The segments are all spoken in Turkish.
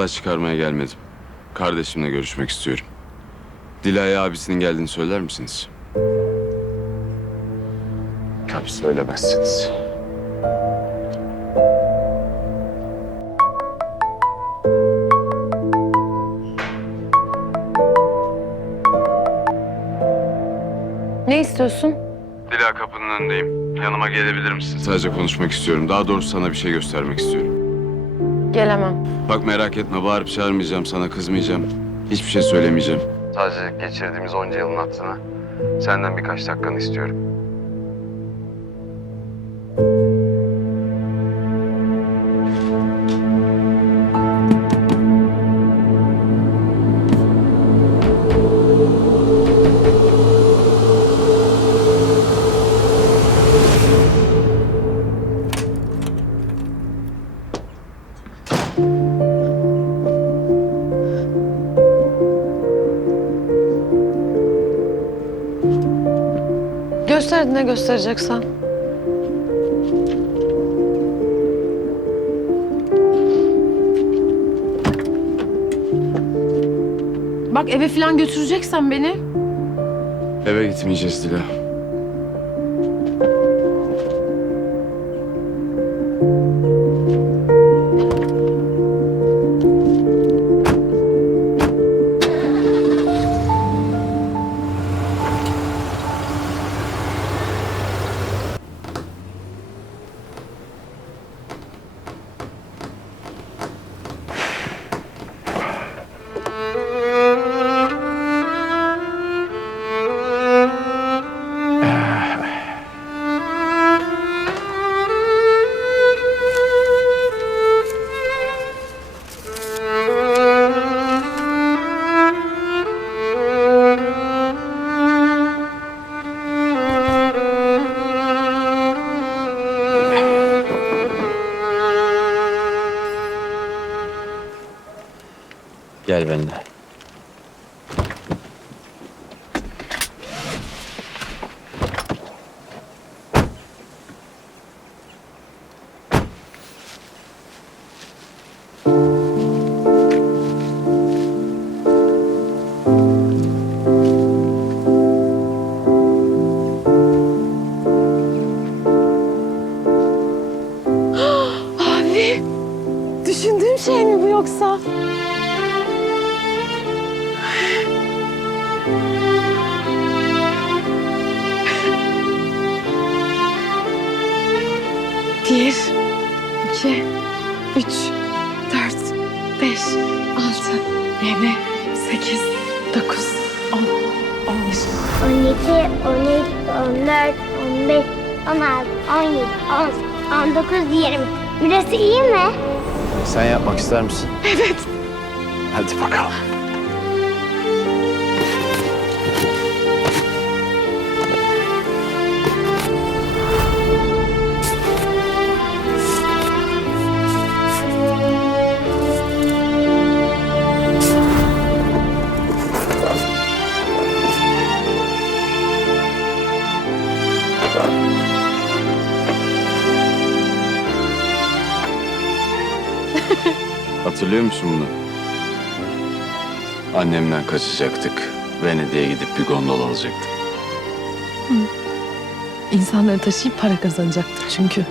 olay çıkarmaya gelmedim. Kardeşimle görüşmek istiyorum. Dilay abisinin geldiğini söyler misiniz? Tabii söylemezsiniz. Ne istiyorsun? Dila kapının önündeyim. Yanıma gelebilir misin? Sadece konuşmak istiyorum. Daha doğrusu sana bir şey göstermek istiyorum. Gelemem. Bak merak etme bağırıp çağırmayacağım, sana kızmayacağım. Hiçbir şey söylemeyeceğim. Sadece geçirdiğimiz onca yılın hatırına senden birkaç dakikanı istiyorum. Göster ne göstereceksen. Bak eve falan götüreceksen beni. Eve gitmeyeceğiz Dila. And. İki, üç, dört, beş, altı, yedi, sekiz, dokuz, on, on bir. 12, 13, 14, 15, 16, 17, 18, 19, 20. Burası iyi mi? Sen yapmak ister misin? Evet. Hadi bakalım. Hatırlıyor musun bunu? Annemden kaçacaktık. Venedik'e gidip bir gondol alacaktık. İnsanları taşıyıp para kazanacaktık çünkü.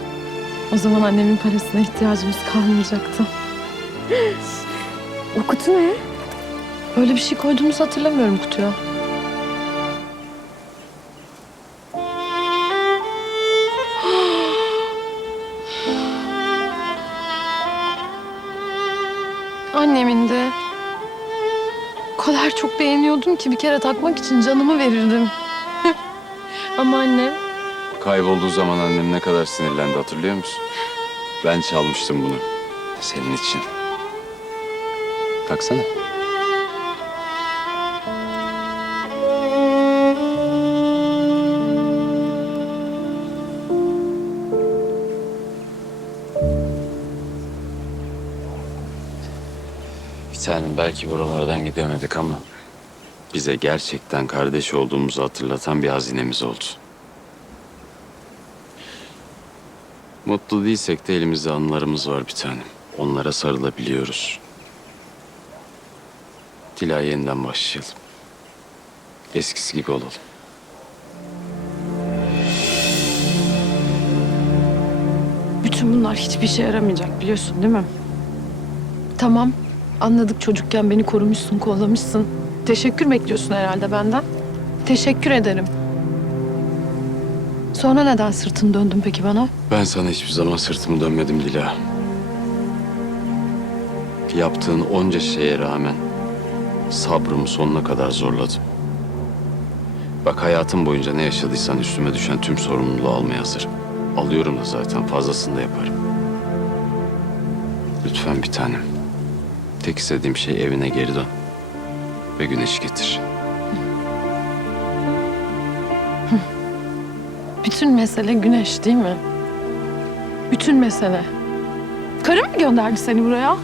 O zaman annemin parasına ihtiyacımız kalmayacaktı. O kutu ne? Öyle bir şey koyduğumuzu hatırlamıyorum kutuya. Annemin de. O kadar çok beğeniyordum ki bir kere takmak için canımı verirdim. Ama annem Kaybolduğu zaman annem ne kadar sinirlendi hatırlıyor musun? Ben çalmıştım bunu. Senin için. Taksana. Tanem belki buralardan gidemedik ama bize gerçekten kardeş olduğumuzu hatırlatan bir hazinemiz oldu. Mutlu değilsek de elimizde anılarımız var bir tanem. Onlara sarılabiliyoruz. Dila yeniden başlayalım. Eskisi gibi olalım. Bütün bunlar hiçbir işe yaramayacak biliyorsun değil mi? Tamam. Anladık çocukken beni korumuşsun, kollamışsın. Teşekkür bekliyorsun herhalde benden. Teşekkür ederim. Sonra neden sırtını döndün peki bana? Ben sana hiçbir zaman sırtımı dönmedim Dila. Yaptığın onca şeye rağmen sabrımı sonuna kadar zorladım. Bak hayatım boyunca ne yaşadıysan üstüme düşen tüm sorumluluğu almaya hazırım. Alıyorum da zaten fazlasını da yaparım. Lütfen bir tanem. Tek istediğim şey evine geri dön. Ve güneş getir. Bütün mesele güneş değil mi? Bütün mesele. Karım mı gönderdi seni buraya?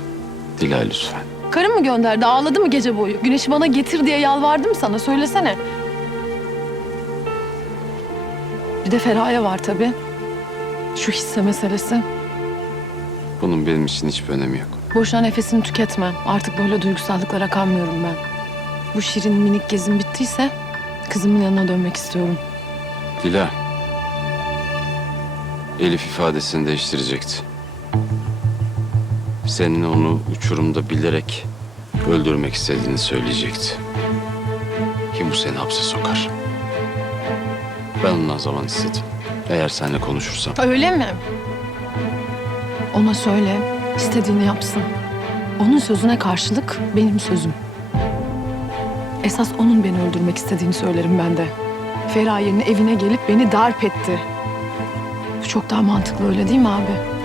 Dila lütfen. Karım mı gönderdi? Ağladı mı gece boyu? Güneşi bana getir diye yalvardım sana. Söylesene. Bir de Feraye var tabii. Şu hisse meselesi. Bunun benim için hiçbir önemi yok. Boşuna nefesini tüketme. Artık böyle duygusallıklara kanmıyorum ben. Bu şirin minik gezim bittiyse kızımın yanına dönmek istiyorum. Dila. Elif ifadesini değiştirecekti. Senin onu uçurumda bilerek öldürmek istediğini söyleyecekti. Ki bu seni hapse sokar. Ben ondan zaman istedim. Eğer seninle konuşursam. Öyle mi? Ona söyle, İstediğini yapsın. Onun sözüne karşılık benim sözüm. Esas onun beni öldürmek istediğini söylerim ben de. Ferah evine gelip beni darp etti. Bu çok daha mantıklı öyle değil mi abi?